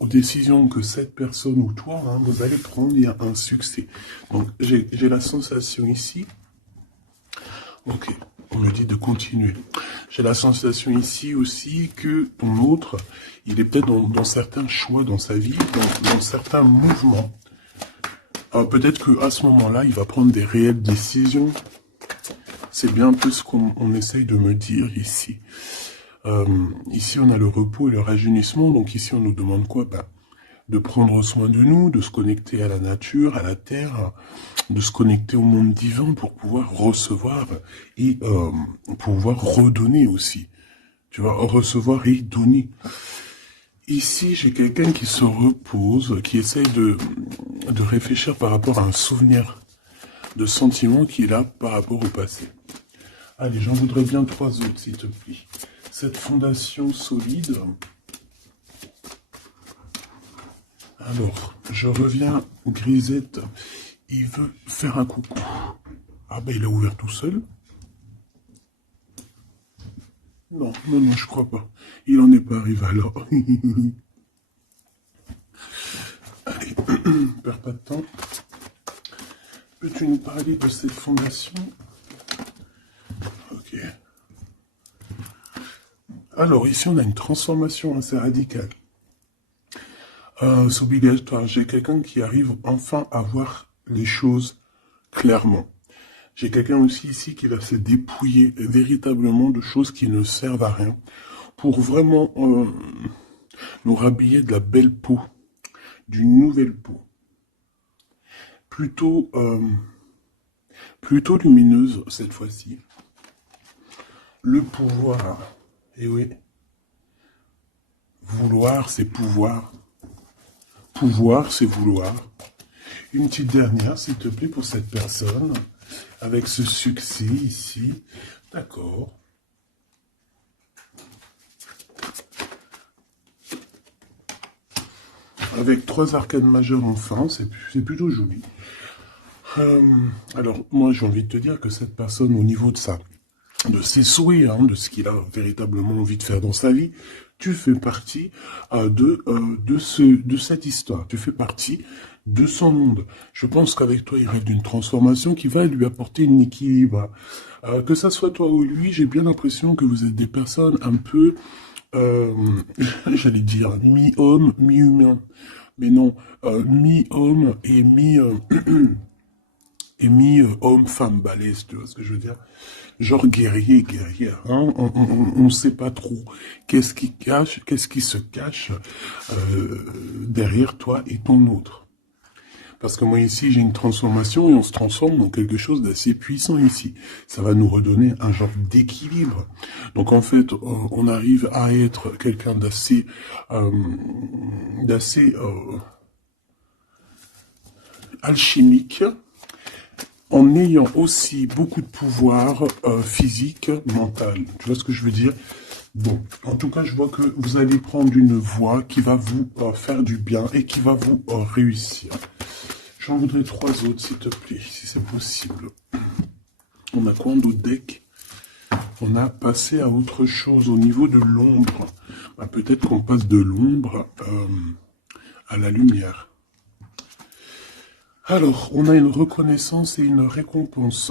aux décisions que cette personne ou toi, hein, vous allez prendre, il y a un succès. Donc, j'ai la sensation ici, ok, on me dit de continuer. J'ai la sensation ici aussi que ton autre, il est peut-être dans certains choix dans sa vie, dans certains mouvements. Peut-être qu'à ce moment-là, il va prendre des réelles décisions. C'est bien un peu ce qu'on essaye de me dire ici. Ici, on a le repos et le rajeunissement. Donc ici, on nous demande quoi? De prendre soin de nous, de se connecter à la nature, à la terre, de se connecter au monde divin pour pouvoir recevoir et pouvoir redonner aussi. Tu vois, recevoir et donner. Ici, j'ai quelqu'un qui se repose, qui essaye de réfléchir par rapport à un souvenir de sentiment qu'il a par rapport au passé. Allez, j'en voudrais bien 3 autres, s'il te plaît. Cette fondation solide. Alors, je reviens, Grisette. Il veut faire un coucou. Ah ben, il a ouvert tout seul. Non, non, non, je crois pas. Il en est pas arrivé alors. Allez, perds pas de temps. Peux-tu nous parler de cette fondation? Ok. Alors, ici, on a une transformation assez radicale. C'est obligatoire. J'ai quelqu'un qui arrive enfin à voir les choses clairement. J'ai quelqu'un aussi ici qui va se dépouiller véritablement de choses qui ne servent à rien pour vraiment nous rhabiller de la belle peau, d'une nouvelle peau. Plutôt lumineuse cette fois-ci. Le pouvoir, et oui, vouloir c'est pouvoir. Pouvoir c'est vouloir. Une petite dernière, s'il te plaît, pour cette personne, avec ce succès ici. D'accord. Avec 3 arcanes majeures enfin, c'est plutôt joli. Alors, moi, j'ai envie de te dire que cette personne, au niveau de ses souhaits, hein, de ce qu'il a véritablement envie de faire dans sa vie, tu fais partie de cette histoire. Tu fais partie de son monde. Je pense qu'avec toi, il rêve d'une transformation qui va lui apporter un équilibre. Que ça soit toi ou lui, j'ai bien l'impression que vous êtes des personnes un peu, j'allais dire, mi-homme, mi-humain. Mais non, mi-homme et mi-homme-femme balèze, tu vois ce que je veux dire? Genre guerrier, guerrière, hein? On sait pas trop qu'est-ce qui se cache derrière toi et ton autre. Parce que moi ici, j'ai une transformation et on se transforme dans quelque chose d'assez puissant ici. Ça va nous redonner un genre d'équilibre. Donc en fait, on arrive à être quelqu'un d'assez alchimique, en ayant aussi beaucoup de pouvoir physique, mental. Tu vois ce que je veux dire? Bon, en tout cas, je vois que vous allez prendre une voie qui va vous faire du bien et qui va vous réussir. J'en voudrais 3 autres, s'il te plaît, si c'est possible. On a quoi d'autre deck? On a passé à autre chose au niveau de l'ombre. Peut-être qu'on passe de l'ombre à la lumière. Alors, on a une reconnaissance et une récompense.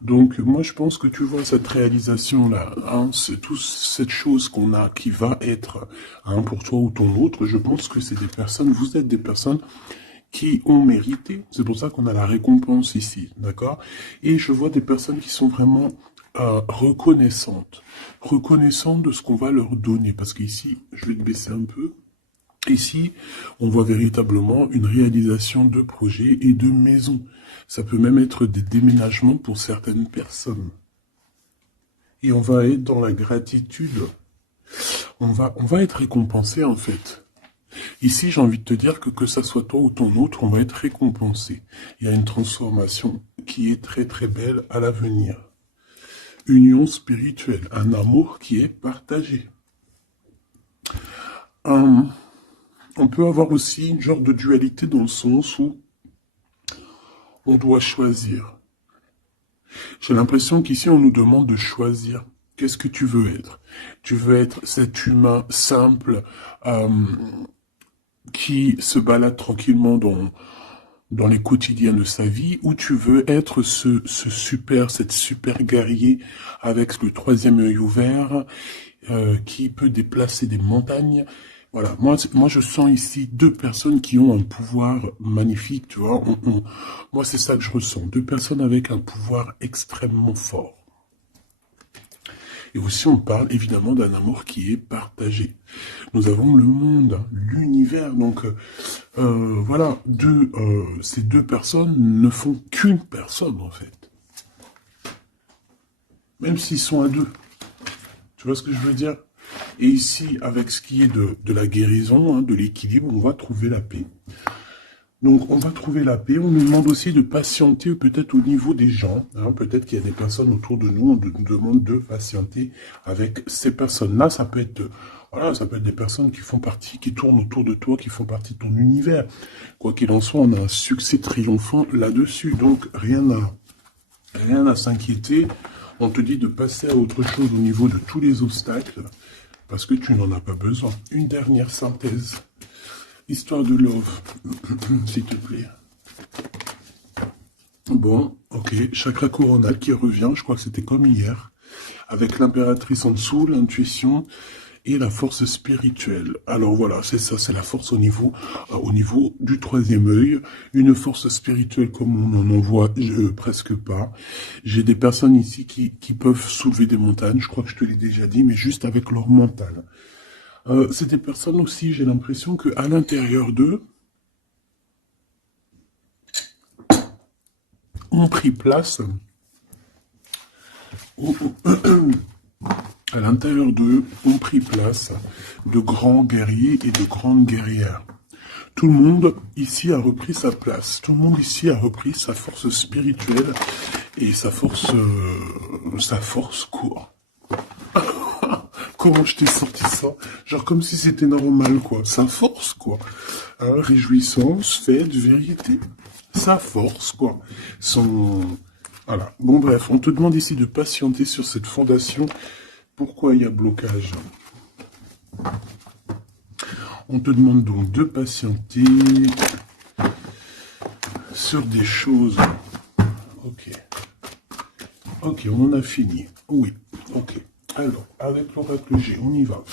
Donc, moi, je pense que tu vois cette réalisation-là, hein, c'est toute cette chose qu'on a qui va être hein, pour toi ou ton autre. Je pense que c'est des personnes, vous êtes des personnes qui ont mérité. C'est pour ça qu'on a la récompense ici, d'accord? Et je vois des personnes qui sont vraiment reconnaissantes de ce qu'on va leur donner. Parce qu'ici, je vais te baisser un peu. Ici, on voit véritablement une réalisation de projets et de maisons. Ça peut même être des déménagements pour certaines personnes. Et on va être dans la gratitude. On va être récompensé en fait. Ici, j'ai envie de te dire que ça soit toi ou ton autre, on va être récompensé. Il y a une transformation qui est très très belle à l'avenir. Union spirituelle, un amour qui est partagé. On peut avoir aussi une genre de dualité dans le sens où on doit choisir. J'ai l'impression qu'ici, on nous demande de choisir. Qu'est-ce que tu veux être? Tu veux être cet humain simple, qui se balade tranquillement dans les quotidiens de sa vie, ou tu veux être cette super guerrier avec le troisième œil ouvert, qui peut déplacer des montagnes. Voilà, moi je sens ici deux personnes qui ont un pouvoir magnifique, tu vois. Moi c'est ça que je ressens, deux personnes avec un pouvoir extrêmement fort. Et aussi, on parle évidemment d'un amour qui est partagé. Nous avons le monde, l'univers. Donc, voilà, ces deux personnes ne font qu'une personne, en fait. Même s'ils sont à deux. Tu vois ce que je veux dire? Et ici, avec ce qui est de la guérison, hein, de l'équilibre, on va trouver la paix. Donc, on va trouver la paix. On nous demande aussi de patienter peut-être au niveau des gens. Hein. Peut-être qu'il y a des personnes autour de nous. On nous demande de patienter avec ces personnes-là. Ça peut être, voilà, ça peut être des personnes qui font partie, qui tournent autour de toi, qui font partie de ton univers. Quoi qu'il en soit, on a un succès triomphant là-dessus. Donc, rien à s'inquiéter. On te dit de passer à autre chose au niveau de tous les obstacles. Parce que tu n'en as pas besoin. Une dernière synthèse. Histoire de love, s'il te plaît. Bon, ok, chakra coronal qui revient, je crois que c'était comme hier, avec l'impératrice en dessous, l'intuition et la force spirituelle. Alors voilà, c'est ça, c'est la force au niveau du troisième œil, une force spirituelle comme on n'en voit presque pas. J'ai des personnes ici qui peuvent soulever des montagnes, je crois que je te l'ai déjà dit, mais juste avec leur mental. C'est des personnes aussi, j'ai l'impression qu'à l'intérieur d'eux, ont pris place, à l'intérieur d'eux, ont pris place de grands guerriers et de grandes guerrières. Tout le monde ici a repris sa place. Tout le monde ici a repris sa force spirituelle et sa force quoi. Comment je t'ai sorti ça? Genre comme si c'était normal, quoi. Sa force, quoi. Hein, réjouissance, fête, vérité. Sa force, quoi. Voilà. Bon, bref, on te demande ici de patienter sur cette fondation. Pourquoi il y a blocage? On te demande donc de patienter sur des choses. Ok. Ok, on en a fini. Oui, ok. Alors, avec l'oracle G, on y va.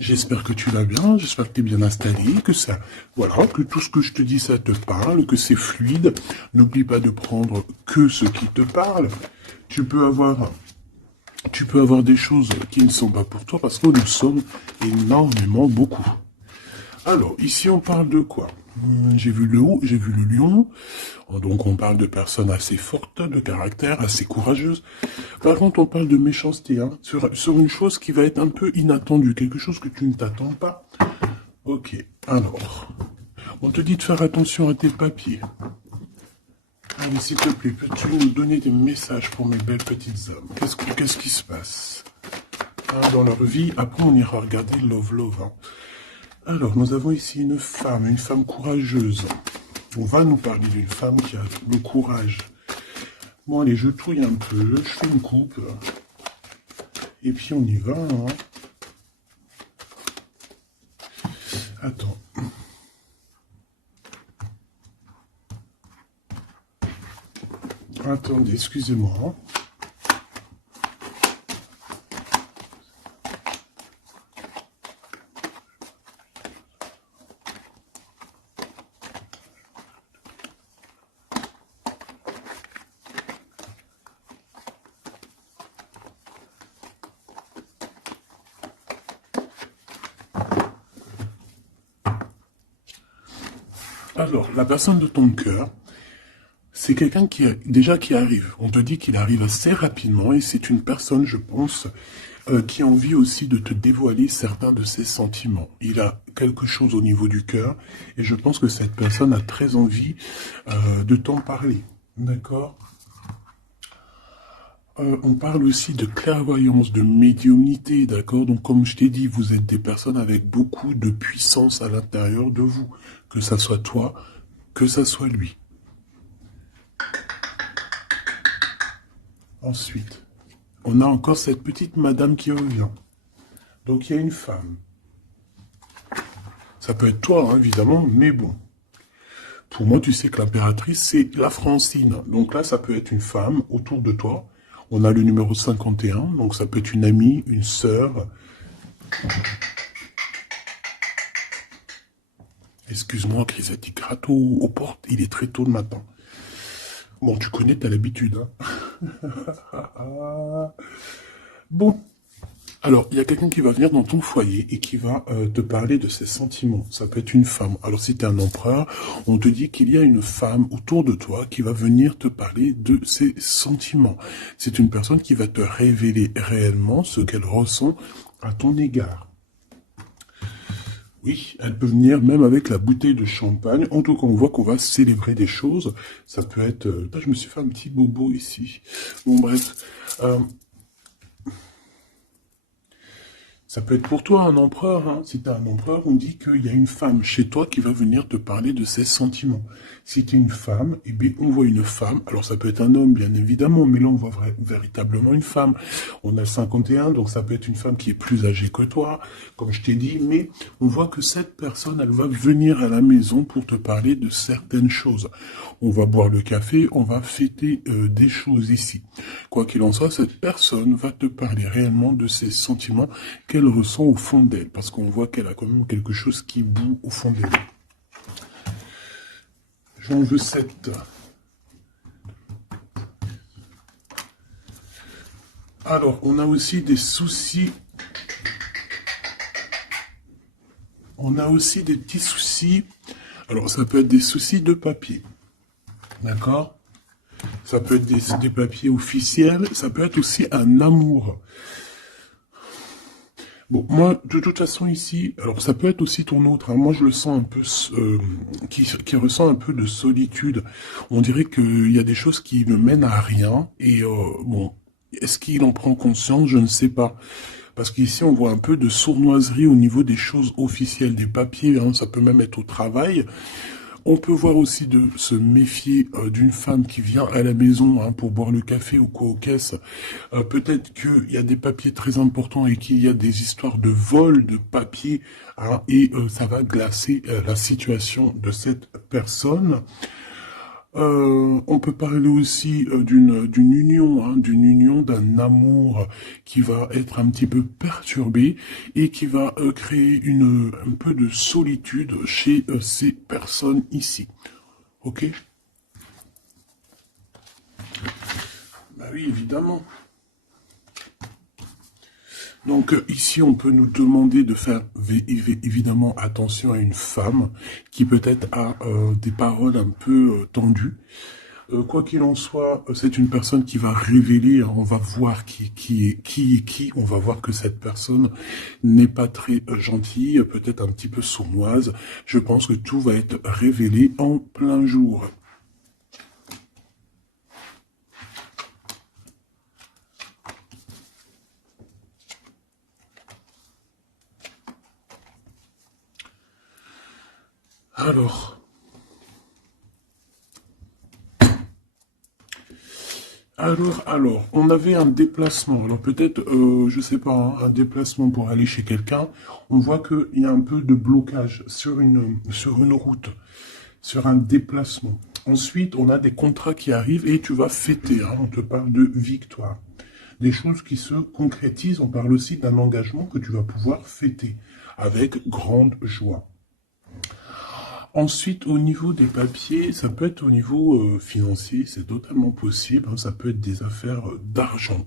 J'espère que tu vas bien, j'espère que tu es bien installé, que ça, voilà, que tout ce que je te dis, ça te parle, que c'est fluide. N'oublie pas de prendre que ce qui te parle. Tu peux avoir des choses qui ne sont pas pour toi parce que nous sommes énormément beaucoup. Alors, ici, on parle de quoi? J'ai vu le lion. Donc, on parle de personnes assez fortes, de caractère, assez courageuses. Par contre, on parle de méchanceté, hein, sur une chose qui va être un peu inattendue, quelque chose que tu ne t'attends pas. Ok, alors, on te dit de faire attention à tes papiers. Allez, s'il te plaît, peux-tu nous donner des messages pour mes belles petites âmes? Qu'est-ce qui se passe dans leur vie? Après, on ira regarder Love. Hein. Alors, nous avons ici une femme courageuse. On va nous parler d'une femme qui a le courage. Bon, allez, je touille un peu, je fais une coupe. Et puis, on y va. Hein. Attends. Attendez, excusez-moi. Alors, la personne de ton cœur, c'est quelqu'un qui arrive. On te dit qu'il arrive assez rapidement et c'est une personne, je pense, qui a envie aussi de te dévoiler certains de ses sentiments. Il a quelque chose au niveau du cœur et je pense que cette personne a très envie de t'en parler. D'accord ? On parle aussi de clairvoyance, de médiumnité, d'accord? Donc, comme je t'ai dit, vous êtes des personnes avec beaucoup de puissance à l'intérieur de vous. Que ça soit toi, que ça soit lui. Ensuite, on a encore cette petite madame qui revient. Donc, il y a une femme. Ça peut être toi, hein, évidemment, mais bon. Pour moi, tu sais que l'impératrice, c'est la Francine. Donc là, ça peut être une femme autour de toi. On a le numéro 51, donc ça peut être une amie, une sœur. Excuse-moi, Chrisette, il gratte aux portes. Il est très tôt le matin. Bon, tu connais, t'as l'habitude. Hein. Bon. Alors, il y a quelqu'un qui va venir dans ton foyer et qui va te parler de ses sentiments. Ça peut être une femme. Alors, si tu es un empereur, on te dit qu'il y a une femme autour de toi qui va venir te parler de ses sentiments. C'est une personne qui va te révéler réellement ce qu'elle ressent à ton égard. Oui, elle peut venir même avec la bouteille de champagne. En tout cas, on voit qu'on va célébrer des choses. Ça peut être... Là, je me suis fait un petit bobo ici. Bon, bref. Ça peut être pour toi un empereur, hein. Si tu es un empereur, on dit qu'il y a une femme chez toi qui va venir te parler de ses sentiments. Si tu es une femme, eh bien, on voit une femme. Alors ça peut être un homme, bien évidemment, mais là on voit véritablement une femme. On a 51, donc ça peut être une femme qui est plus âgée que toi, comme je t'ai dit, mais on voit que cette personne, elle va venir à la maison pour te parler de certaines choses. On va boire le café, on va fêter des choses ici. Quoi qu'il en soit, cette personne va te parler réellement de ses sentiments qu'elle ressent au fond d'elle, parce qu'on voit qu'elle a quand même quelque chose qui bout au fond d'elle. J'en veux 7. Alors, on a aussi des soucis. On a aussi des petits soucis. Alors, ça peut être des soucis de papier. D'accord? Ça peut être des papiers officiels. Ça peut être aussi un amour. Bon, moi, de toute façon, ici, alors ça peut être aussi ton autre, hein. Moi, je le sens un peu, qui ressent un peu de solitude. On dirait qu'il y a des choses qui ne mènent à rien. Et bon, est-ce qu'il en prend conscience? Je ne sais pas. Parce qu'ici, on voit un peu de sournoiserie au niveau des choses officielles, des papiers, hein. Ça peut même être au travail. On peut voir aussi de se méfier d'une femme qui vient à la maison, hein, pour boire le café ou quoi aux caisses. Peut-être qu'il y a des papiers très importants et qu'il y a des histoires de vol de papiers, hein, et ça va glacer la situation de cette personne. On peut parler aussi d'une union, hein, d'une union, d'un amour qui va être un petit peu perturbé et qui va créer un peu de solitude chez ces personnes ici. Ok? Bah oui, évidemment. Donc ici, on peut nous demander de faire évidemment attention à une femme qui peut-être a des paroles un peu tendues. Quoi qu'il en soit, c'est une personne qui va révéler, hein. On va voir qui est qui. On va voir que cette personne n'est pas très gentille, peut-être un petit peu sournoise. Je pense que tout va être révélé en plein jour. Alors, on avait un déplacement. Alors peut-être, je sais pas, hein, un déplacement pour aller chez quelqu'un. On voit qu'il y a un peu de blocage sur une route, sur un déplacement. Ensuite, on a des contrats qui arrivent et tu vas fêter, hein. On te parle de victoire. Des choses qui se concrétisent. On parle aussi d'un engagement que tu vas pouvoir fêter avec grande joie. Ensuite, au niveau des papiers, ça peut être au niveau financier, c'est totalement possible, hein. Ça peut être des affaires d'argent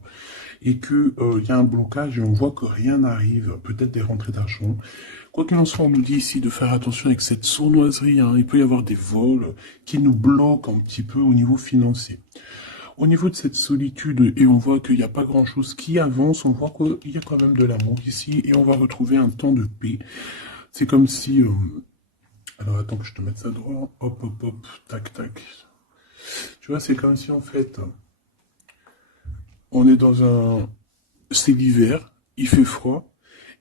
et que il y a un blocage et on voit que rien n'arrive, peut-être des rentrées d'argent. Quoi qu'il en soit, on nous dit ici de faire attention avec cette sournoiserie, hein. Il peut y avoir des vols qui nous bloquent un petit peu au niveau financier. Au niveau de cette solitude, et on voit qu'il n'y a pas grand-chose qui avance, on voit qu'il y a quand même de l'amour ici et on va retrouver un temps de paix. C'est comme si... alors attends que je te mette ça droit. Hop, hop, hop, tac, tac. Tu vois, c'est comme si en fait, on est dans un... C'est l'hiver, il fait froid,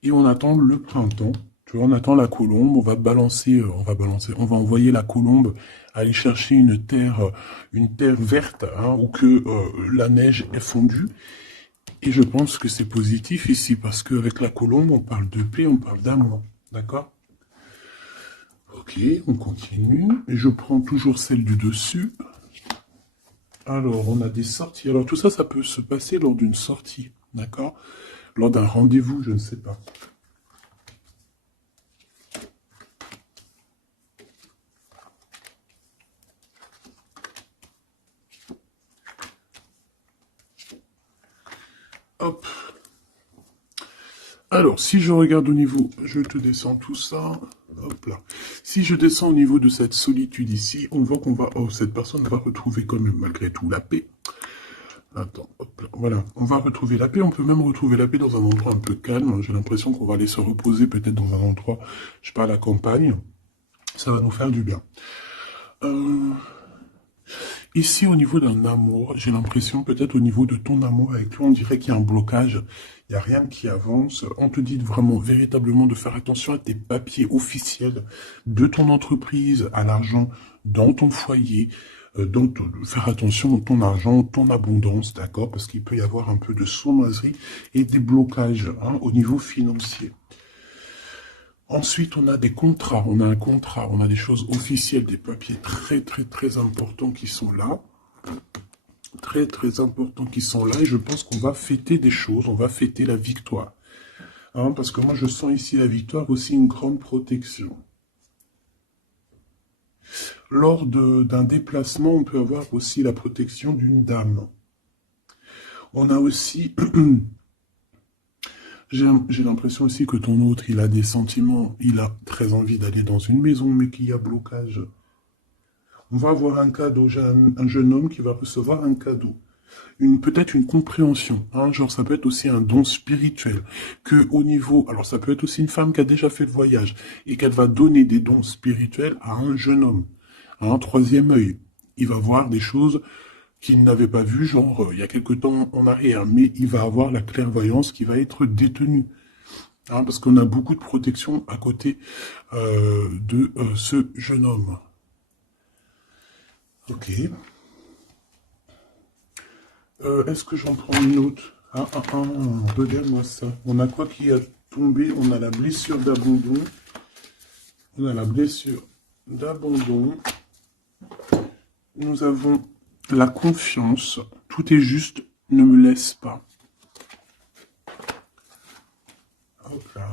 et on attend le printemps. Tu vois, on attend la colombe, on va envoyer la colombe aller chercher une terre verte, hein, où que la neige est fondue. Et je pense que c'est positif ici, parce qu'avec la colombe, on parle de paix, on parle d'amour. D'accord ? Ok, on continue. Et je prends toujours celle du dessus. Alors, on a des sorties. Alors, tout ça, ça peut se passer lors d'une sortie, d'accord? Lors d'un rendez-vous, je ne sais pas. Hop. Alors, si je regarde au niveau, je te descends tout ça, hop là. Si je descends au niveau de cette solitude ici, on voit qu'on va, oh, cette personne va retrouver quand même malgré tout la paix. Attends, hop là, voilà, on va retrouver la paix, on peut même retrouver la paix dans un endroit un peu calme. J'ai l'impression qu'on va aller se reposer peut-être dans un endroit, je sais pas, à la campagne. Ça va nous faire du bien. Ici, au niveau d'un amour, j'ai l'impression, peut-être au niveau de ton amour avec lui, on dirait qu'il y a un blocage, il n'y a rien qui avance. On te dit vraiment, véritablement, de faire attention à tes papiers officiels de ton entreprise, à l'argent dans ton foyer, faire attention à ton argent, ton abondance, d'accord? Parce qu'il peut y avoir un peu de sournoiserie et des blocages au niveau financier. Ensuite, on a des contrats, on a un contrat, on a des choses officielles, des papiers très très très importants qui sont là. Très très importants qui sont là et je pense qu'on va fêter des choses, on va fêter la victoire. Parce que moi je sens ici la victoire, aussi une grande protection. Lors d'un déplacement, on peut avoir aussi la protection d'une dame. On a aussi... J'ai l'impression aussi que ton autre, il a des sentiments, il a très envie d'aller dans une maison, mais qu'il y a blocage. On va avoir un cadeau, j'ai un jeune homme qui va recevoir un cadeau. Peut-être une compréhension, genre ça peut être aussi un don spirituel, que au niveau, alors ça peut être aussi une femme qui a déjà fait le voyage, et qu'elle va donner des dons spirituels à un jeune homme, un troisième œil. Il va voir des choses qu'il n'avait pas vues, genre il y a quelque temps en arrière, mais il va avoir la clairvoyance qui va être détenue. Parce qu'on a beaucoup de protection à côté de ce jeune homme. Ok. Est-ce que j'en prends une autre? Regarde-moi ça. On a quoi qui a tombé? On a la blessure d'abandon. On a la blessure d'abandon. Nous avons la confiance. Tout est juste, ne me laisse pas. Hop là.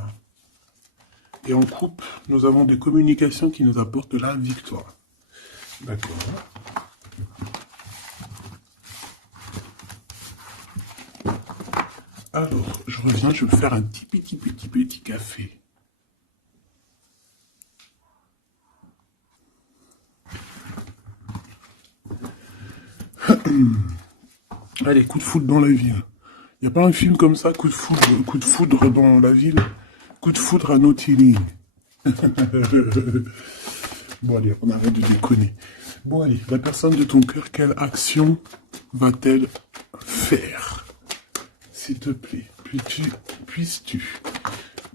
Et en coupe, nous avons des communications qui nous apportent la victoire. D'accord. Alors, je reviens, je vais faire un petit café. Allez, coup de foudre dans la ville. Il n'y a pas un film comme ça, coup de foudre dans la ville, coup de foudre à Nautilus. Bon, allez, on arrête de déconner. Bon, allez, la personne de ton cœur, quelle action va-t-elle faire? S'il te plaît, puisses-tu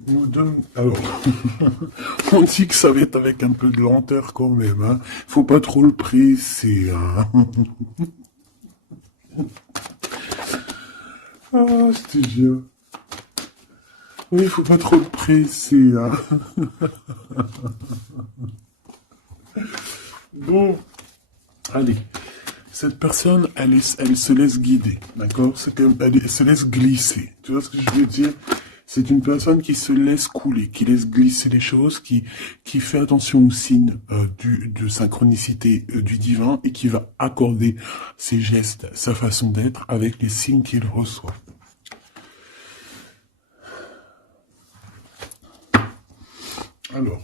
nous donner... Alors, on dit que ça va être avec un peu de lenteur quand même, Faut pas trop le presser, Ah, je te jure. Oui, faut pas trop le presser, Bon, allez. Cette personne, elle se laisse guider, d'accord? Elle se laisse glisser. Tu vois ce que je veux dire? C'est une personne qui se laisse couler, qui laisse glisser les choses, qui fait attention aux signes de synchronicité du divin et qui va accorder ses gestes, sa façon d'être avec les signes qu'il reçoit. Alors,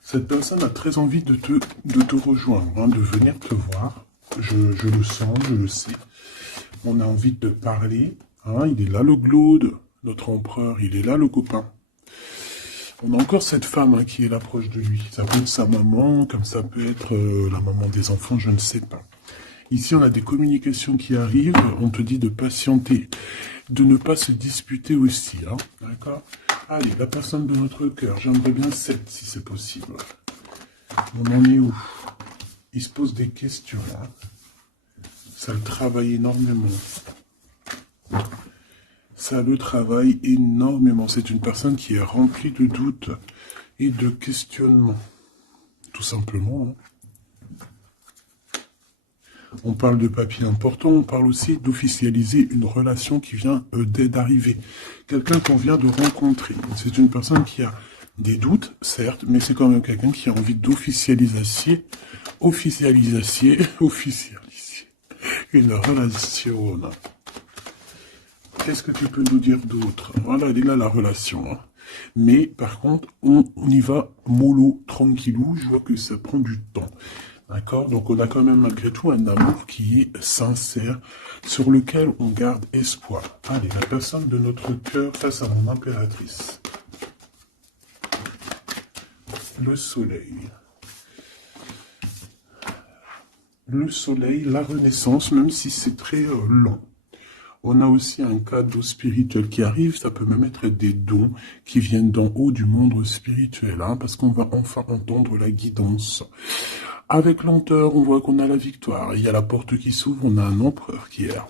cette personne a très envie de te rejoindre, de venir te voir. Je le sens, je le sais. On a envie de te parler. Il est là le glaude, notre empereur, il est là le copain. On a encore cette femme qui est là proche de lui. Ça peut être sa maman, comme ça peut être la maman des enfants, je ne sais pas. Ici, on a des communications qui arrivent. On te dit de patienter, de ne pas se disputer aussi. D'accord? Allez, la personne de notre cœur. J'aimerais bien 7 si c'est possible. On en est où? Il se pose des questions. Ça le travaille énormément. Ça le travaille énormément. C'est une personne qui est remplie de doutes et de questionnement. Tout simplement. Hein. On parle de papier important, on parle aussi d'officialiser une relation qui vient d'arriver. Quelqu'un qu'on vient de rencontrer. C'est une personne qui a des doutes, certes, mais c'est quand même quelqu'un qui a envie d'officialiser une relation. Qu'est-ce que tu peux nous dire d'autre? Voilà, elle est là la relation. Hein. Mais par contre, on y va mollo, tranquillou. Je vois que ça prend du temps. D'accord? Donc on a quand même malgré tout un amour qui est sincère, sur lequel on garde espoir. Allez, la personne de notre cœur face à mon impératrice. Le soleil. Le soleil, la renaissance, même si c'est très lent. On a aussi un cadeau spirituel qui arrive, ça peut même être des dons qui viennent d'en haut du monde spirituel, hein, parce qu'on va enfin entendre la guidance. Avec lenteur, on voit qu'on a la victoire. Il y a la porte qui s'ouvre, on a un empereur qui est là.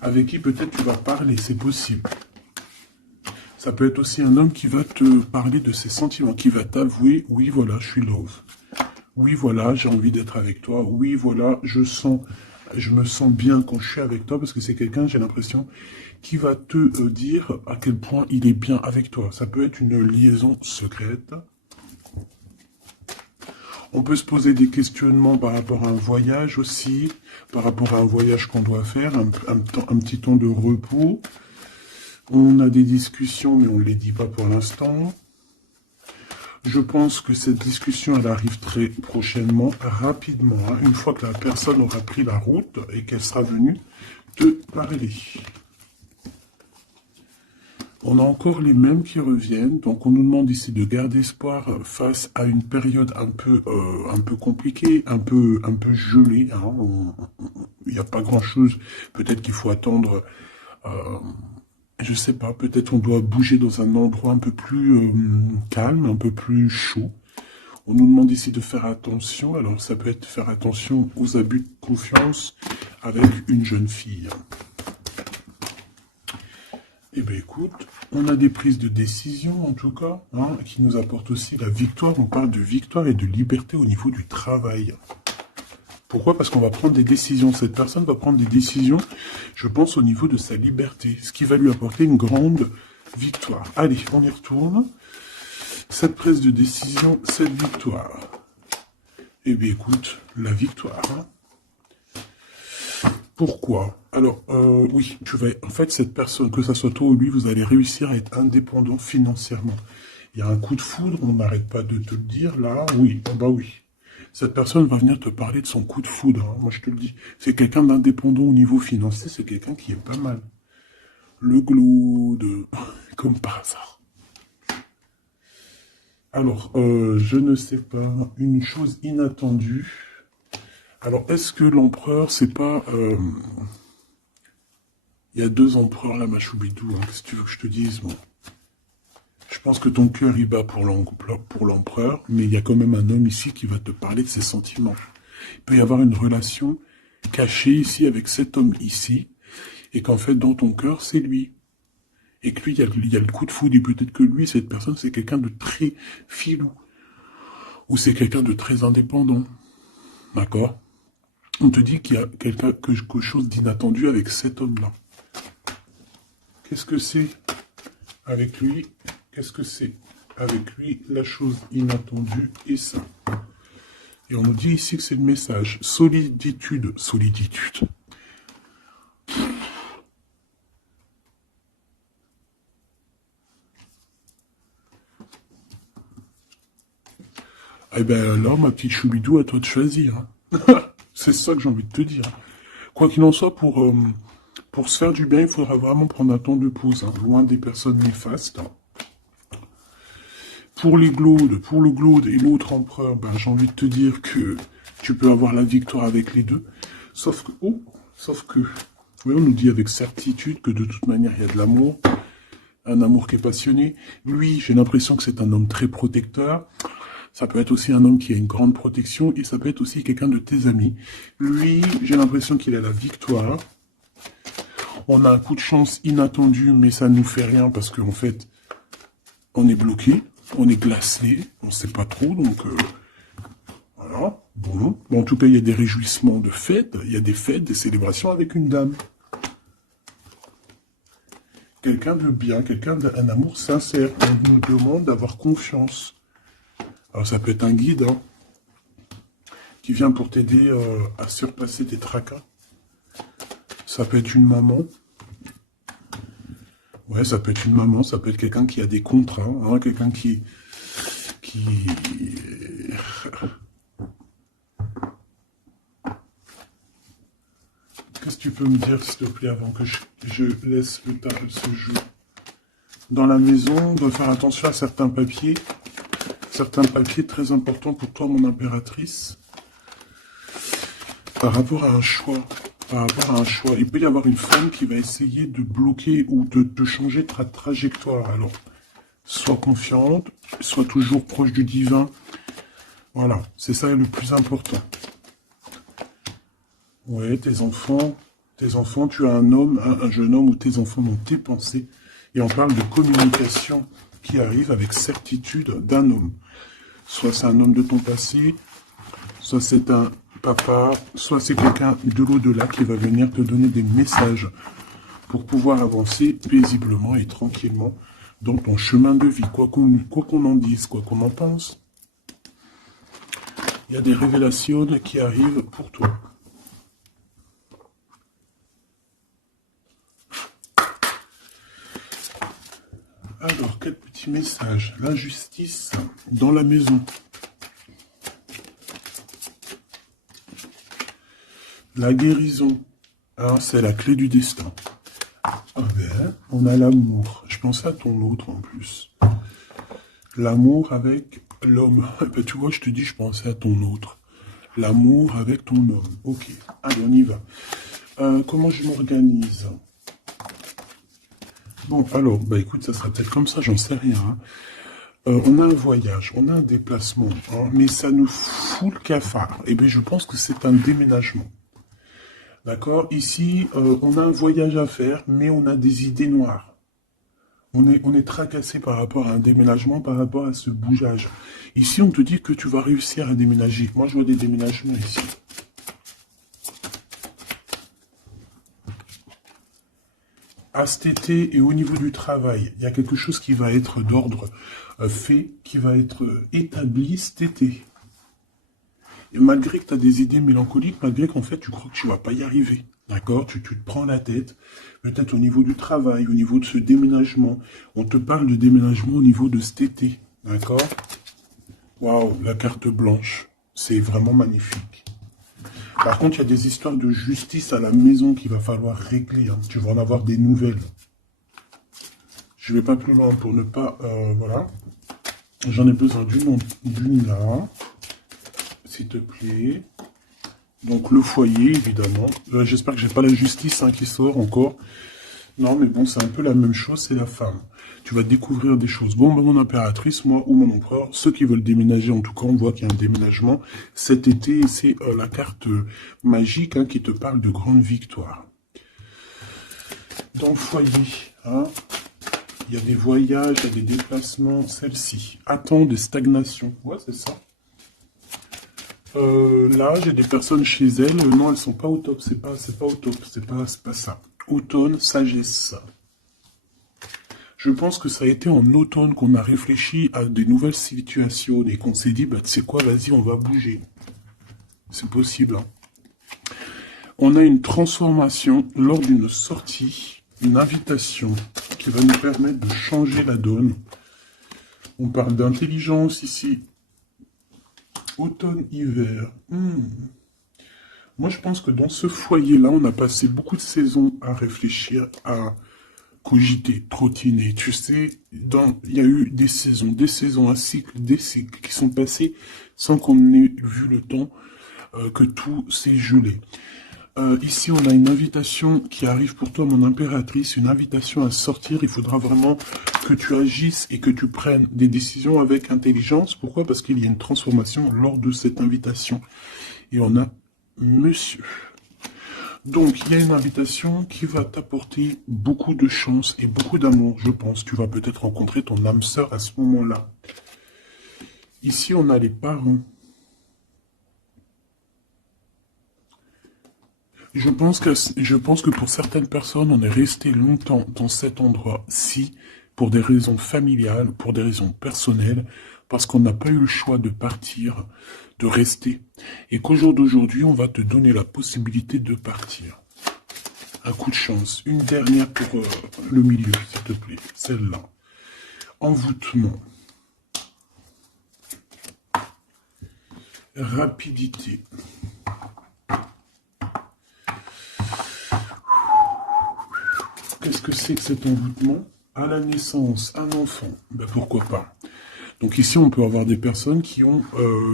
Avec qui peut-être tu vas parler, c'est possible. Ça peut être aussi un homme qui va te parler de ses sentiments, qui va t'avouer, oui voilà, je suis love. Oui voilà, j'ai envie d'être avec toi. Oui voilà, je me sens bien quand je suis avec toi, parce que c'est quelqu'un, j'ai l'impression, qui va te dire à quel point il est bien avec toi. Ça peut être une liaison secrète. On peut se poser des questionnements par rapport à un voyage aussi, par rapport à un voyage qu'on doit faire, un petit temps de repos. On a des discussions, mais on ne les dit pas pour l'instant. Je pense que cette discussion, elle arrive très prochainement, rapidement, hein, une fois que la personne aura pris la route et qu'elle sera venue te parler. On a encore les mêmes qui reviennent, donc on nous demande ici de garder espoir face à une période un peu compliquée, un peu gelée. Hein. Il n'y a pas grand-chose, peut-être qu'il faut attendre... je sais pas, peut-être on doit bouger dans un endroit un peu plus calme, un peu plus chaud. On nous demande ici de faire attention. Alors ça peut être faire attention aux abus de confiance avec une jeune fille. Eh bien écoute, on a des prises de décision en tout cas, hein, qui nous apportent aussi la victoire. On parle de victoire et de liberté au niveau du travail. Pourquoi? Parce qu'on va prendre des décisions. Cette personne va prendre des décisions, je pense, au niveau de sa liberté. Ce qui va lui apporter une grande victoire. Allez, on y retourne. Cette prise de décision, cette victoire. Eh bien, écoute, la victoire. Hein. Pourquoi? Alors, oui, en fait, cette personne, que ça soit toi ou lui, vous allez réussir à être indépendant financièrement. Il y a un coup de foudre, on n'arrête pas de te le dire, là, oui, oh bah oui. Cette personne va venir te parler de son coup de foudre. Hein. Moi, je te le dis. C'est quelqu'un d'indépendant au niveau financier. C'est quelqu'un qui est pas mal. Le glaude, comme par hasard. Alors, je ne sais pas. Une chose inattendue. Alors, est-ce que l'empereur, c'est pas... Il y a deux empereurs là, ma choubidou. Hein. Qu'est-ce que tu veux que je te dise, bon. Je pense que ton cœur, il bat pour l'empereur, mais il y a quand même un homme ici qui va te parler de ses sentiments. Il peut y avoir une relation cachée ici avec cet homme ici, et qu'en fait, dans ton cœur, c'est lui. Et que lui, il y a le coup de foudre, et peut-être que lui, cette personne, c'est quelqu'un de très filou, ou c'est quelqu'un de très indépendant. D'accord? On te dit qu'il y a quelque chose d'inattendu avec cet homme-là. Qu'est-ce que c'est avec lui? Qu'est-ce que c'est avec lui, la chose inattendue et ça? Et on nous dit ici que c'est le message. Soliditude. Soliditude. Eh bien alors, ma petite choubidou, à toi de choisir. Hein. C'est ça que j'ai envie de te dire. Quoi qu'il en soit, pour se faire du bien, il faudra vraiment prendre un temps de pause, hein, loin des personnes néfastes. Pour le glaude et l'autre empereur, ben, j'ai envie de te dire que tu peux avoir la victoire avec les deux. Sauf que, oui, on nous dit avec certitude que de toute manière, il y a de l'amour. Un amour qui est passionné. Lui, j'ai l'impression que c'est un homme très protecteur. Ça peut être aussi un homme qui a une grande protection et ça peut être aussi quelqu'un de tes amis. Lui, j'ai l'impression qu'il a la victoire. On a un coup de chance inattendu, mais ça ne nous fait rien parce qu'en fait, on est bloqué, on est glacé, on ne sait pas trop, donc voilà. Bon. En tout cas, il y a des réjouissements de fêtes, il y a des fêtes, des célébrations avec une dame. Quelqu'un de bien, quelqu'un d'un amour sincère, on nous demande d'avoir confiance. Alors ça peut être un guide, hein, qui vient pour t'aider à surpasser tes tracas. Ça peut être une maman. Ouais, ça peut être une maman, ça peut être quelqu'un qui a des contrats, hein, quelqu'un qui... Qu'est-ce que tu peux me dire, s'il te plaît, avant que je laisse le table se jouer? Dans la maison, on doit faire attention à certains papiers très importants pour toi, mon impératrice. Par rapport à un choix, il peut y avoir une femme qui va essayer de bloquer ou de changer ta trajectoire. Alors, sois confiante, sois toujours proche du divin. Voilà, c'est ça le plus important. Oui, tes enfants, tu as un homme, un jeune homme, ou tes enfants dans tes pensées. Et on parle de communication qui arrive avec certitude d'un homme. Soit c'est un homme de ton passé, soit c'est un papa, soit c'est quelqu'un de l'au-delà qui va venir te donner des messages pour pouvoir avancer paisiblement et tranquillement dans ton chemin de vie, quoi qu'on en dise, quoi qu'on en pense. Il y a des révélations qui arrivent pour toi. Alors, quel petit message? L'injustice dans la maison. La guérison. Alors, c'est la clé du destin. Ah ben, on a l'amour. Je pensais à ton autre en plus. L'amour avec l'homme. Ben, tu vois, je te dis, je pensais à ton autre. L'amour avec ton homme. Ok, allez, on y va. Comment je m'organise? Bon, alors, bah écoute, ça sera peut-être comme ça, j'en sais rien. Hein. On a un voyage, on a un déplacement, hein, mais ça nous fout le cafard. Et bien, je pense que c'est un déménagement. D'accord? Ici, on a un voyage à faire, mais on a des idées noires. On est tracassé par rapport à un déménagement, par rapport à ce bougeage. Ici, on te dit que tu vas réussir à déménager. Moi, je vois des déménagements ici. À cet été et au niveau du travail, il y a quelque chose qui va être d'ordre fait, qui va être établi cet été. Et malgré que tu as des idées mélancoliques, malgré qu'en fait tu crois que tu ne vas pas y arriver, d'accord, tu te prends la tête, peut-être au niveau du travail, au niveau de ce déménagement. On te parle de déménagement au niveau de cet été, d'accord. Waouh, la carte blanche, c'est vraiment magnifique. Par contre, il y a des histoires de justice à la maison qu'il va falloir régler. Hein. Tu vas en avoir des nouvelles. Je ne vais pas plus loin pour ne pas... voilà. J'en ai besoin d'une là. S'il te plaît. Donc, le foyer, évidemment. J'espère que j'ai pas la justice qui sort encore. Non, mais bon, c'est un peu la même chose, c'est la femme. Tu vas découvrir des choses. Bon, ben, mon impératrice, moi, ou mon empereur, ceux qui veulent déménager, en tout cas, on voit qu'il y a un déménagement cet été, et c'est la carte magique qui te parle de grande victoire. Dans le foyer, il y a des voyages, il y a des déplacements, celle-ci. Attends des stagnations. Ouais, c'est ça. Là, j'ai des personnes chez elles. Non, elles sont pas au top. C'est pas au top. C'est pas ça. Automne, sagesse. Je pense que ça a été en automne qu'on a réfléchi à des nouvelles situations et qu'on s'est dit, bah, tu sais quoi, vas-y, on va bouger. C'est possible. Hein. On a une transformation lors d'une sortie, une invitation qui va nous permettre de changer la donne. On parle d'intelligence ici. Automne-hiver. Moi, je pense que dans ce foyer-là, on a passé beaucoup de saisons à réfléchir, à cogiter, trottiner. Tu sais, il y a eu des saisons, un cycle, des cycles qui sont passés sans qu'on ait vu le temps que tout s'est gelé. Ici, on a une invitation qui arrive pour toi, mon impératrice, une invitation à sortir. Il faudra vraiment que tu agisses et que tu prennes des décisions avec intelligence. Pourquoi? Parce qu'il y a une transformation lors de cette invitation. Et on a monsieur. Donc, il y a une invitation qui va t'apporter beaucoup de chance et beaucoup d'amour, je pense. Tu vas peut-être rencontrer ton âme sœur à ce moment-là. Ici, on a les parents. Je pense que pour certaines personnes, on est resté longtemps dans cet endroit-ci pour des raisons familiales, pour des raisons personnelles, parce qu'on n'a pas eu le choix de partir, de rester. Et qu'au jour d'aujourd'hui, on va te donner la possibilité de partir. Un coup de chance. Une dernière pour le milieu, s'il te plaît. Celle-là. Envoûtement. Rapidité. Qu'est-ce que c'est que cet envoûtement? À la naissance, un enfant. Ben pourquoi pas? Donc ici, on peut avoir des personnes qui ont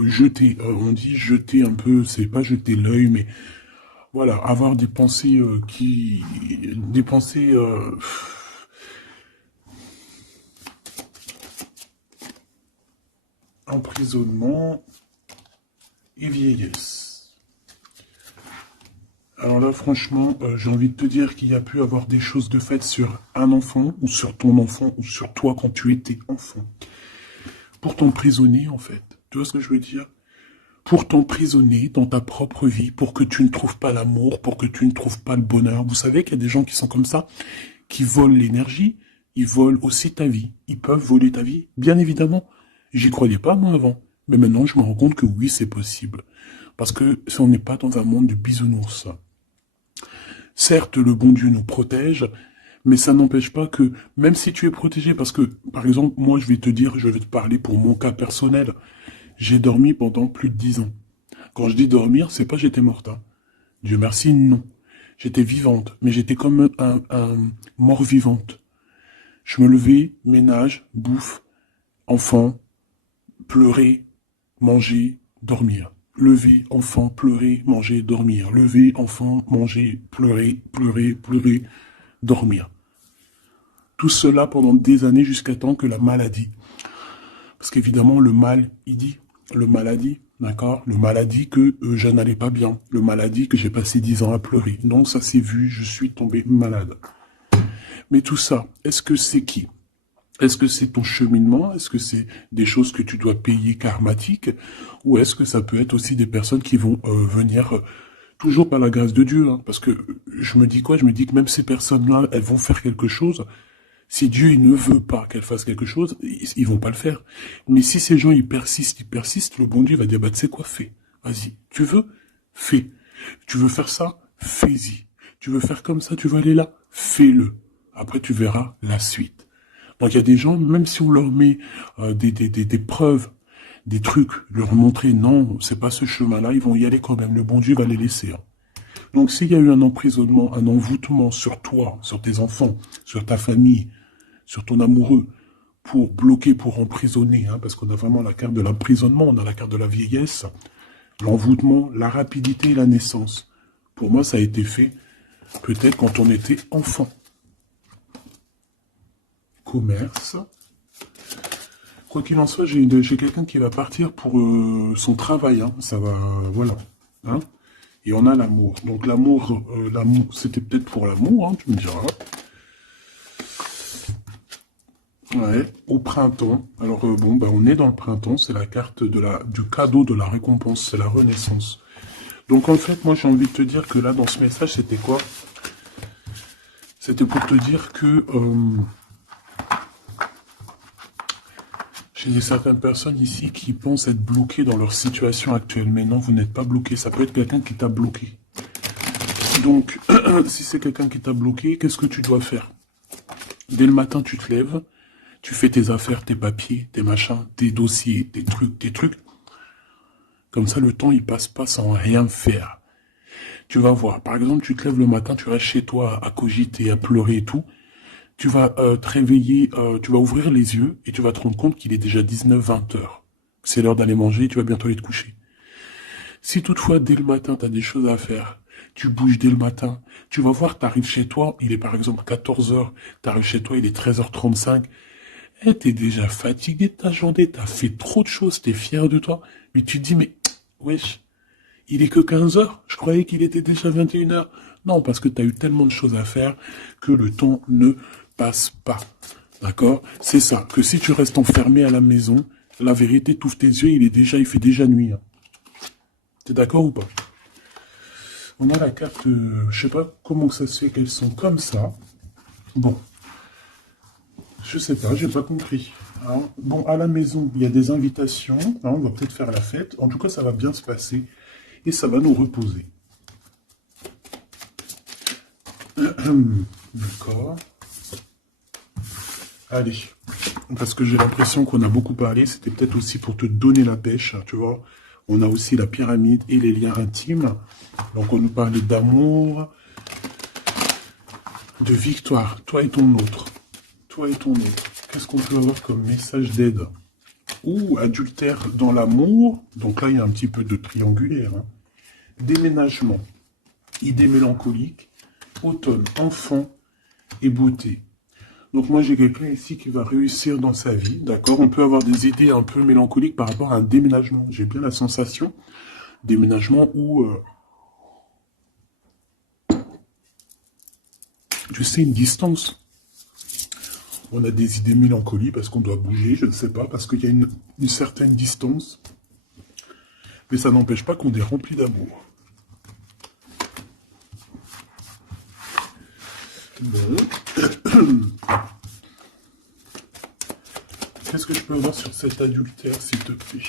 jeté, on dit jeter un peu, c'est pas jeter l'œil, mais voilà, avoir des pensées des pensées emprisonnement et vieillesse. Alors là, franchement, j'ai envie de te dire qu'il y a pu avoir des choses de fait sur un enfant, ou sur ton enfant, ou sur toi quand tu étais enfant. Pour t'emprisonner, en fait. Tu vois ce que je veux dire? Pour t'emprisonner dans ta propre vie, pour que tu ne trouves pas l'amour, pour que tu ne trouves pas le bonheur. Vous savez qu'il y a des gens qui sont comme ça, qui volent l'énergie, ils volent aussi ta vie. Ils peuvent voler ta vie, bien évidemment. J'y croyais pas, moi, avant. Mais maintenant, je me rends compte que oui, c'est possible. Parce que si on n'est pas dans un monde de bisounours. Certes, le bon Dieu nous protège, mais ça n'empêche pas que, même si tu es protégé, parce que, par exemple, moi, je vais te parler pour mon cas personnel. J'ai dormi pendant plus de 10 ans. Quand je dis dormir, c'est pas j'étais morte. Hein. Dieu merci, non. J'étais vivante, mais j'étais comme un mort-vivante. Je me levais, ménage, bouffe, enfant, pleurer, manger, dormir. Lever, enfant, pleurer, manger, dormir. Lever, enfant, manger, pleurer, pleurer, pleurer, dormir. Tout cela pendant des années jusqu'à temps que la maladie. Parce qu'évidemment, le mal, il dit, le mal a dit, d'accord? Le mal a dit que je n'allais pas bien. Le mal a dit que j'ai passé 10 ans à pleurer. Donc ça s'est vu, je suis tombé malade. Mais tout ça, est-ce que c'est qui? Est-ce que c'est ton cheminement? Est-ce que c'est des choses que tu dois payer karmatiques? Ou est-ce que ça peut être aussi des personnes qui vont venir toujours par la grâce de Dieu, hein? Parce que je me dis quoi? Je me dis que même ces personnes-là, elles vont faire quelque chose. Si Dieu il ne veut pas qu'elles fassent quelque chose, ils vont pas le faire. Mais si ces gens ils persistent, le bon Dieu va dire bah tu sais quoi, fais. Vas-y. Tu veux? Fais. Tu veux faire ça? Fais-y. Tu veux faire comme ça? Tu veux aller là? Fais-le. Après tu verras la suite. Donc il y a des gens, même si on leur met des preuves, des trucs, leur montrer non, c'est pas ce chemin-là, ils vont y aller quand même. Le bon Dieu va les laisser. Hein. Donc s'il y a eu un emprisonnement, un envoûtement sur toi, sur tes enfants, sur ta famille, sur ton amoureux, pour bloquer, pour emprisonner, hein, parce qu'on a vraiment la carte de l'emprisonnement, on a la carte de la vieillesse, l'envoûtement, la rapidité et la naissance. Pour moi, ça a été fait peut-être quand on était enfant. Commerce. Quoi qu'il en soit, j'ai quelqu'un qui va partir pour son travail. Hein. Ça va, voilà. Hein. Et on a l'amour. Donc l'amour, c'était peut-être pour l'amour, hein, tu me diras. Ouais, au printemps. Alors bon, bah, on est dans le printemps, c'est la carte du cadeau de la récompense, c'est la renaissance. Donc en fait, moi j'ai envie de te dire que là, dans ce message, c'était quoi? C'était pour te dire que j'ai certaines personnes ici qui pensent être bloquées dans leur situation actuelle. Mais non, vous n'êtes pas bloqué. Ça peut être quelqu'un qui t'a bloqué. Donc, si c'est quelqu'un qui t'a bloqué, qu'est-ce que tu dois faire? Dès le matin, tu te lèves, tu fais tes affaires, tes papiers, tes machins, tes dossiers, tes trucs. Comme ça, le temps, il passe pas sans rien faire. Tu vas voir. Par exemple, tu te lèves le matin, tu restes chez toi à cogiter, à pleurer et tout. Tu vas te réveiller, tu vas ouvrir les yeux et tu vas te rendre compte qu'il est déjà 19-20 heures. C'est l'heure d'aller manger et tu vas bientôt aller te coucher. Si toutefois, dès le matin, tu as des choses à faire, tu bouges dès le matin, tu vas voir, tu arrives chez toi, il est par exemple 14 heures, tu arrives chez toi, il est 13h35, et tu es déjà fatigué de ta journée, tu as fait trop de choses, tu es fier de toi, mais tu te dis, mais wesh, il est que 15 heures, je croyais qu'il était déjà 21 heures. Non, parce que tu as eu tellement de choses à faire que le temps ne passe pas. D'accord? C'est ça, que si tu restes enfermé à la maison, la vérité, t'ouvres tes yeux, il fait déjà nuit. Hein. T'es d'accord ou pas? On a la carte, je sais pas comment ça se fait qu'elles sont comme ça. Bon, je sais pas, j'ai pas compris. Hein. Bon, à la maison, il y a des invitations. Hein, on va peut-être faire la fête. En tout cas, ça va bien se passer. Et ça va nous reposer. D'accord. Allez. Parce que j'ai l'impression qu'on a beaucoup parlé. C'était peut-être aussi pour te donner la pêche, tu vois. On a aussi la pyramide et les liens intimes. Donc, on nous parlait d'amour, de victoire. Toi et ton autre. Toi et ton autre. Qu'est-ce qu'on peut avoir comme message d'aide? Ou adultère dans l'amour. Donc là, il y a un petit peu de triangulaire. Hein. Déménagement. Idée mélancolique. Automne. Enfant et beauté. Donc moi, j'ai quelqu'un ici qui va réussir dans sa vie. D'accord? On peut avoir des idées un peu mélancoliques par rapport à un déménagement. J'ai bien la sensation. Déménagement où... tu sais, une distance. On a des idées mélancoliques parce qu'on doit bouger, je ne sais pas, parce qu'il y a une certaine distance. Mais ça n'empêche pas qu'on est rempli d'amour. Bon. Qu'est-ce que je peux avoir sur cet adultère, s'il te plaît?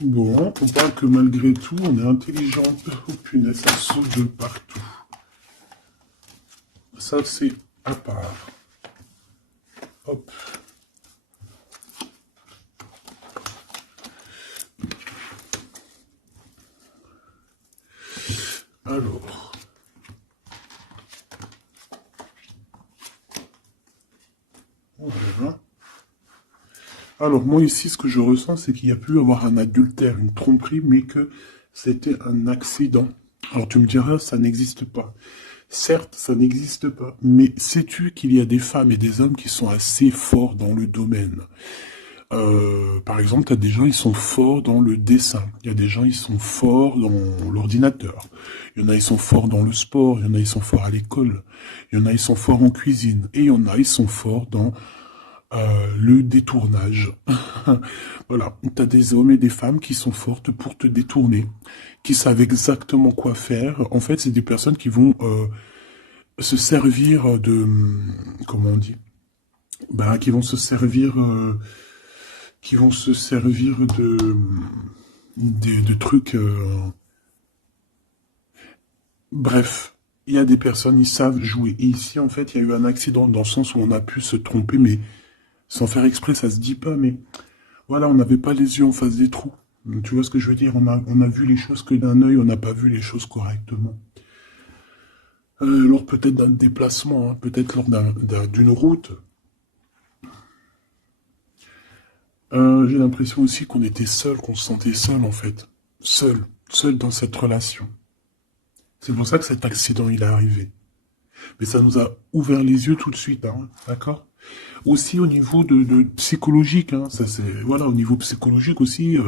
Bon, on parle que malgré tout, on est intelligent. Oh punaise, ça saute de partout. Ça, c'est à part. Hop. Alors. Voilà. Alors, moi ici, ce que je ressens, c'est qu'il y a pu avoir un adultère, une tromperie, mais que c'était un accident. Alors, tu me diras, ça n'existe pas. Certes, ça n'existe pas, mais sais-tu qu'il y a des femmes et des hommes qui sont assez forts dans le domaine? Par exemple, tu as des gens, ils sont forts dans le dessin. Il y a des gens, ils sont forts dans l'ordinateur. Il y en a, ils sont forts dans le sport. Il y en a, ils sont forts à l'école. Il y en a, ils sont forts en cuisine. Et il y en a, ils sont forts dans le détournage. Voilà, tu as des hommes et des femmes qui sont fortes pour te détourner, qui savent exactement quoi faire. En fait, c'est des personnes qui vont se servir de... Comment on dit? Bah, qui vont se servir de trucs... Bref, il y a des personnes, ils savent jouer. Et ici, en fait, il y a eu un accident dans le sens où on a pu se tromper, mais sans faire exprès, ça se dit pas, mais voilà, on n'avait pas les yeux en face des trous. Tu vois ce que je veux dire? On a vu les choses que d'un œil, on n'a pas vu les choses correctement. Lors peut-être d'un déplacement, hein, peut-être lors d'une route. J'ai l'impression aussi qu'on était seul, qu'on se sentait seul en fait. Seul dans cette relation. C'est pour ça que cet accident il est arrivé. Mais ça nous a ouvert les yeux tout de suite, hein, d'accord? Aussi au niveau de psychologique, hein, ça c'est voilà, au niveau psychologique aussi,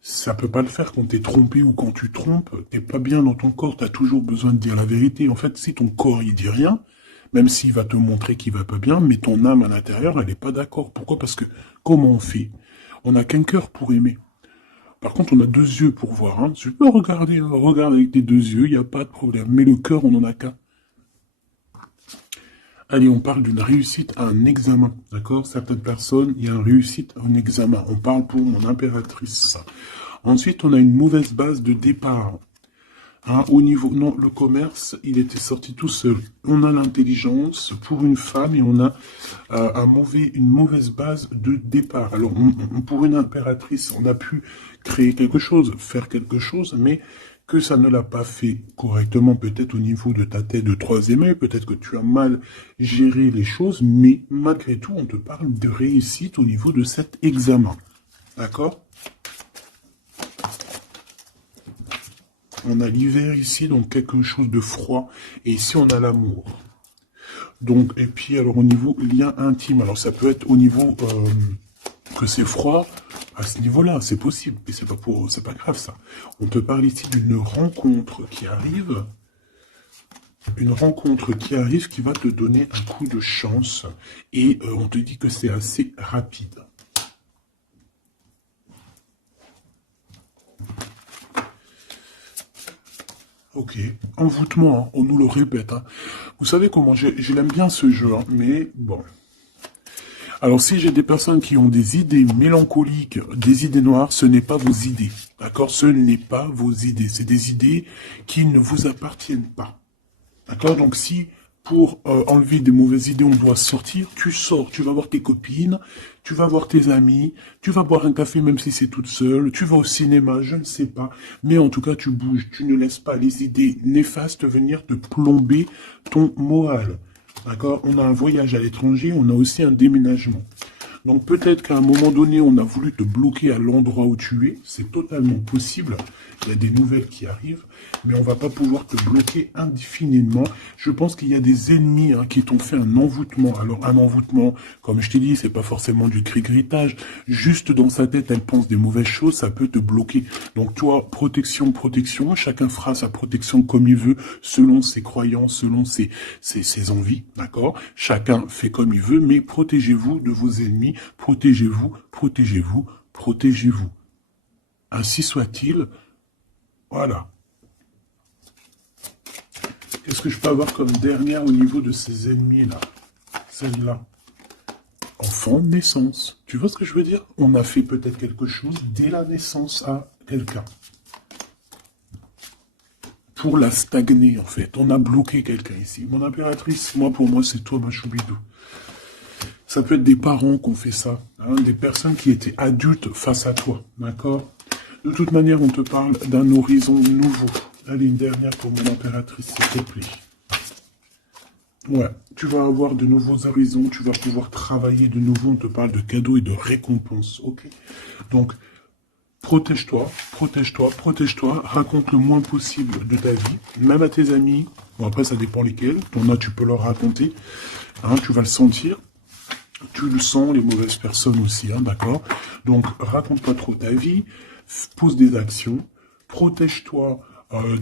ça peut pas le faire quand t'es trompé ou quand tu trompes, t'es pas bien dans ton corps, t'as toujours besoin de dire la vérité. En fait, si ton corps il dit rien, même s'il va te montrer qu'il va pas bien, mais ton âme à l'intérieur, elle est pas d'accord. Pourquoi? Parce que comment on fait? On n'a qu'un cœur pour aimer. Par contre, on a deux yeux pour voir. Hein. Tu peux regarder, regarde avec tes deux yeux, il n'y a pas de problème. Mais le cœur, on n'en a qu'un. Allez, on parle d'une réussite à un examen, d'accord? Certaines personnes, il y a une réussite à un examen. On parle pour mon impératrice. Ensuite, on a une mauvaise base de départ. Hein, au niveau, non, le commerce, il était sorti tout seul. On a l'intelligence pour une femme et on a une mauvaise base de départ. Alors, pour une impératrice, on a pu créer quelque chose, faire quelque chose, mais que ça ne l'a pas fait correctement, peut-être au niveau de ta tête de troisième œil, peut-être que tu as mal géré les choses, mais malgré tout, on te parle de réussite au niveau de cet examen. D'accord? On a l'hiver ici, donc quelque chose de froid, et ici on a l'amour. Donc, et puis, alors, au niveau lien intime, alors ça peut être au niveau que c'est froid, à ce niveau-là, c'est possible, mais c'est pas grave, ça. On te parle ici d'une rencontre qui arrive, qui va te donner un coup de chance, et on te dit que c'est assez rapide. Ok, envoûtement, hein, on nous le répète. Hein. Vous savez comment, je l'aime bien ce jeu, hein, mais bon. Alors si j'ai des personnes qui ont des idées mélancoliques, des idées noires, ce n'est pas vos idées. D'accord? Ce n'est pas vos idées. C'est des idées qui ne vous appartiennent pas. D'accord? Donc si pour enlever des mauvaises idées, on doit sortir, tu sors, tu vas voir tes copines, tu vas voir tes amis, tu vas boire un café même si c'est toute seule, tu vas au cinéma, je ne sais pas. Mais en tout cas, tu bouges, tu ne laisses pas les idées néfastes venir te plomber ton moral. D'accord? On a un voyage à l'étranger, on a aussi un déménagement. Donc peut-être qu'à un moment donné, on a voulu te bloquer à l'endroit où tu es. C'est totalement possible. Il y a des nouvelles qui arrivent, mais on va pas pouvoir te bloquer indéfiniment. Je pense qu'il y a des ennemis hein, qui t'ont fait un envoûtement. Alors un envoûtement, comme je t'ai dit, c'est pas forcément du cri-gritage. Juste dans sa tête, elle pense des mauvaises choses, ça peut te bloquer. Donc toi, protection, protection. Chacun fera sa protection comme il veut, selon ses croyances, selon ses envies, d'accord? Chacun fait comme il veut, mais protégez-vous de vos ennemis. Protégez-vous, protégez-vous, protégez-vous. Ainsi soit-il. Voilà. Qu'est-ce que je peux avoir comme dernière au niveau de ces ennemis-là? Celle-là. Enfant de naissance. Tu vois ce que je veux dire? On a fait peut-être quelque chose dès la naissance à quelqu'un. Pour la stagner, en fait. On a bloqué quelqu'un ici. Mon impératrice, pour moi, c'est toi, ma choubidou. Ça peut être des parents qui ont fait ça. Hein, des personnes qui étaient adultes face à toi. D'accord? De toute manière, on te parle d'un horizon nouveau. Allez, une dernière pour mon impératrice, s'il te plaît. Ouais, tu vas avoir de nouveaux horizons, tu vas pouvoir travailler de nouveau. On te parle de cadeaux et de récompenses, ok? Donc, protège-toi, protège-toi, protège-toi. Raconte le moins possible de ta vie, même à tes amis. Bon, après, ça dépend lesquels. T'en as, tu peux leur raconter. Hein, tu vas le sentir. Tu le sens, les mauvaises personnes aussi, hein, d'accord? Donc, raconte pas trop ta vie. Pose des actions, protège-toi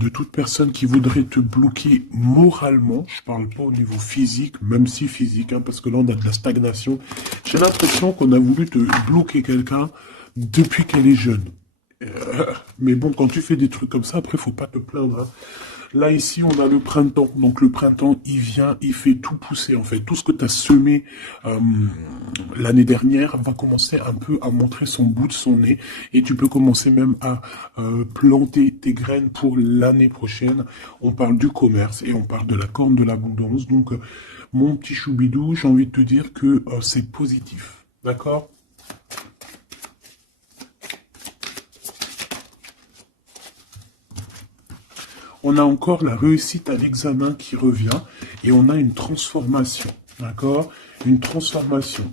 de toute personne qui voudrait te bloquer moralement. Je parle pas au niveau physique, même si physique, hein, parce que là on a de la stagnation. J'ai l'impression qu'on a voulu te bloquer quelqu'un depuis qu'elle est jeune. Mais bon, quand tu fais des trucs comme ça, après faut pas te plaindre. Hein. Là, ici, on a le printemps. Donc, le printemps, il vient, il fait tout pousser, en fait. Tout ce que tu as semé l'année dernière va commencer un peu à montrer son bout de son nez. Et tu peux commencer même à planter tes graines pour l'année prochaine. On parle du commerce et on parle de la corne de l'abondance. Donc, mon petit choubidou, j'ai envie de te dire que c'est positif. D'accord ? On a encore la réussite à l'examen qui revient et on a une transformation, d'accord? Une transformation.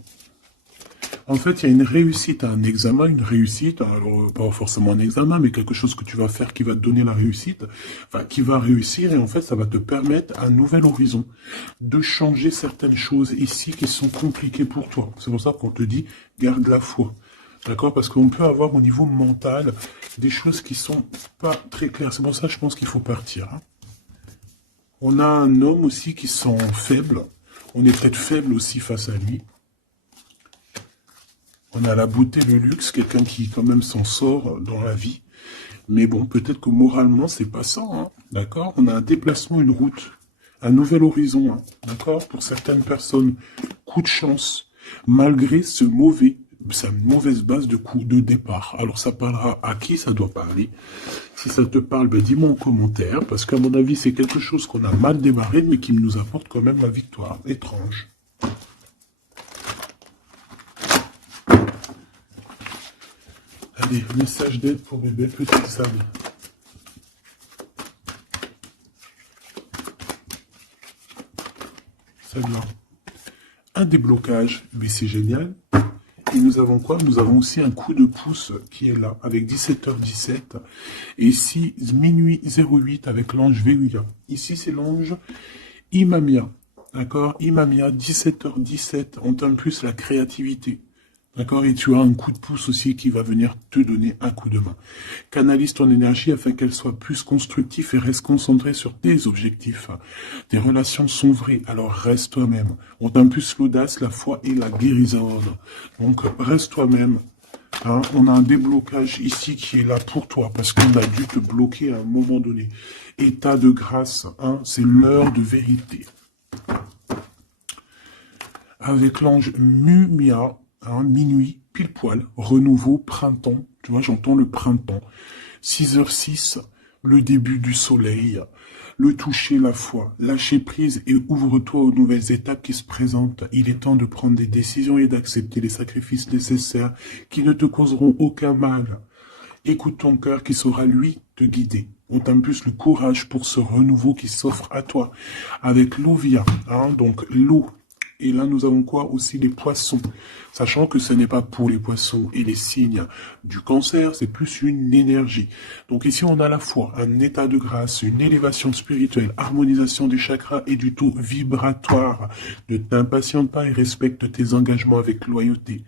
En fait, il y a une réussite à un examen, une réussite, alors pas forcément un examen, mais quelque chose que tu vas faire qui va te donner la réussite, enfin qui va réussir et en fait ça va te permettre un nouvel horizon, de changer certaines choses ici qui sont compliquées pour toi. C'est pour ça qu'on te dit garde la foi. D'accord? Parce qu'on peut avoir au niveau mental des choses qui sont pas très claires. C'est pour ça que je pense qu'il faut partir. Hein. On a un homme aussi qui sent faible. On est peut-être faible aussi face à lui. On a la beauté, le luxe, quelqu'un qui quand même s'en sort dans la vie. Mais bon, peut-être que moralement, c'est pas ça. Hein. D'accord? On a un déplacement, une route, un nouvel horizon. Hein. D'accord? Pour certaines personnes, coup de chance, malgré ce mauvais. C'est une mauvaise base de coup de départ. Alors ça parlera à qui ça doit parler. Si ça te parle, ben dis-moi en commentaire, parce qu'à mon avis, c'est quelque chose qu'on a mal démarré, mais qui nous apporte quand même la victoire. Étrange. Allez, message d'aide pour mes belles petites âmes. Salut. Un déblocage, mais c'est génial. Et nous avons quoi? Nous avons aussi un coup de pouce qui est là, avec 17h17. Et ici, minuit 08 avec l'ange Véruya. Ici, c'est l'ange Imamia. D'accord? Imamia, 17h17, on t'aime plus la créativité. D'accord? Et tu as un coup de pouce aussi qui va venir te donner un coup de main. Canalise ton énergie afin qu'elle soit plus constructive et reste concentrée sur tes objectifs. Tes relations sont vraies, alors reste toi-même. On t'impulse l'audace, la foi et la guérison. Donc reste toi-même. Hein, on a un déblocage ici qui est là pour toi parce qu'on a dû te bloquer à un moment donné. État de grâce, hein, c'est l'heure de vérité. Avec l'ange Mumia, hein, minuit, pile poil, renouveau, printemps, tu vois, j'entends le printemps. 6h06, le début du soleil, le toucher, la foi, lâcher prise et ouvre-toi aux nouvelles étapes qui se présentent. Il est temps de prendre des décisions et d'accepter les sacrifices nécessaires qui ne te causeront aucun mal. Écoute ton cœur qui saura, lui, te guider. On t'impulse le courage pour ce renouveau qui s'offre à toi. Avec l'Ovia, hein, donc l'eau. Et là, nous avons quoi aussi? Les poissons. Sachant que ce n'est pas pour les poissons et les signes du cancer, c'est plus une énergie. Donc ici, on a à la fois un état de grâce, une élévation spirituelle, harmonisation des chakras et du taux vibratoire. Ne t'impatiente pas et respecte tes engagements avec loyauté.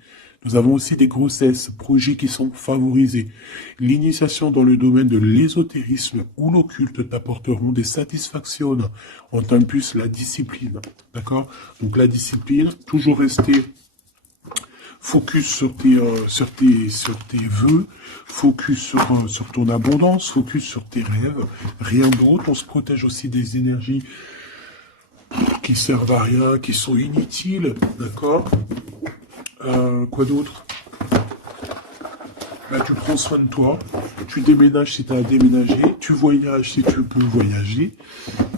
Nous avons aussi des grossesses, projets qui sont favorisés. L'initiation dans le domaine de l'ésotérisme ou l'occulte t'apporteront des satisfactions. On t'impulse la discipline. D'accord? Donc la discipline, toujours rester focus sur tes vœux, focus sur ton abondance, focus sur tes rêves, rien d'autre. On se protège aussi des énergies qui servent à rien, qui sont inutiles, d'accord? Quoi d'autre? Bah, tu prends soin de toi, tu déménages si tu as à déménager, tu voyages si tu peux voyager,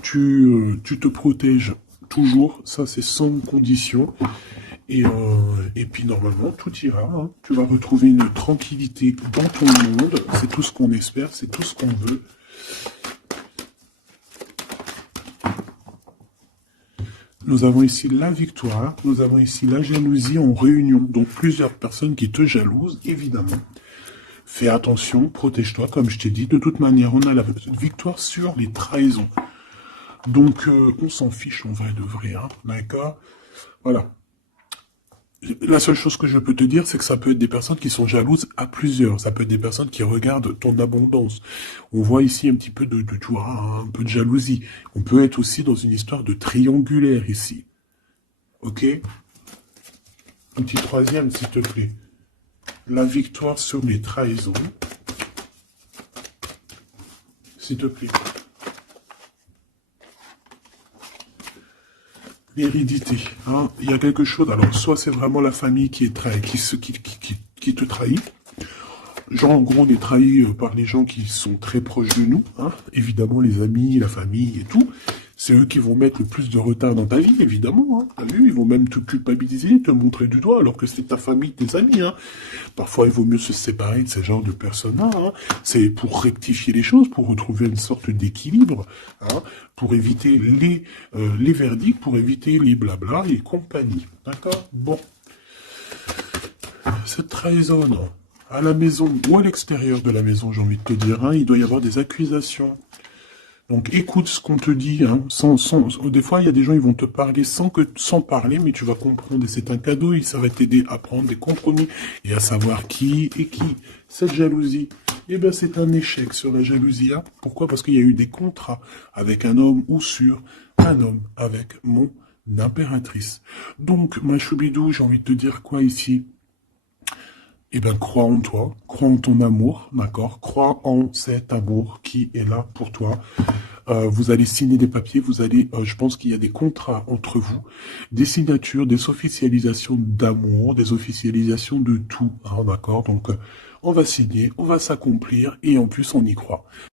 tu te protèges toujours, ça c'est sans condition. Et puis normalement, tout ira. Hein. Tu vas retrouver une tranquillité dans ton monde. C'est tout ce qu'on espère, c'est tout ce qu'on veut. Nous avons ici la victoire, nous avons ici la jalousie en réunion. Donc plusieurs personnes qui te jalousent, évidemment. Fais attention, protège-toi, comme je t'ai dit. De toute manière, on a la victoire sur les trahisons. Donc on s'en fiche en vrai de vrai. Hein. D'accord? Voilà. La seule chose que je peux te dire, c'est que ça peut être des personnes qui sont jalouses à plusieurs. Ça peut être des personnes qui regardent ton abondance. On voit ici un petit peu tu vois, un peu de jalousie. On peut être aussi dans une histoire de triangulaire ici. Ok? Un petit troisième, s'il te plaît. La victoire sur les trahisons. S'il te plaît. L'hérédité, hein, il y a quelque chose, alors soit c'est vraiment la famille qui est qui te trahit, genre en gros on est trahi par les gens qui sont très proches de nous, hein, évidemment les amis, la famille et tout, c'est eux qui vont mettre le plus de retard dans ta vie, évidemment, hein, t'as vu, ils vont même te culpabiliser, te montrer du doigt, alors que c'est ta famille, tes amis, hein. Parfois il vaut mieux se séparer de ce genre de personnes-là, hein. C'est pour rectifier les choses, pour retrouver une sorte d'équilibre, hein, pour éviter les verdicts, pour éviter les blabla et compagnie. D'accord? Bon. Cette trahison, à la maison ou à l'extérieur de la maison, j'ai envie de te dire, hein, il doit y avoir des accusations. Donc écoute ce qu'on te dit, hein, des fois il y a des gens, ils vont te parler sans parler, mais tu vas comprendre, et c'est un cadeau, et ça va t'aider à prendre des compromis, et à savoir qui est qui. Cette jalousie, eh bien c'est un échec sur la jalousie, hein. Pourquoi? Parce qu'il y a eu des contrats avec un homme ou sur un homme avec mon impératrice. Donc, ma choubidou, j'ai envie de te dire quoi ici? Eh bien, crois en toi, crois en ton amour, d'accord? Crois en cet amour qui est là pour toi. Vous allez signer des papiers, vous allez, je pense qu'il y a des contrats entre vous, des signatures, des officialisations d'amour, des officialisations de tout, hein, d'accord? Donc, on va signer, on va s'accomplir et en plus, on y croit.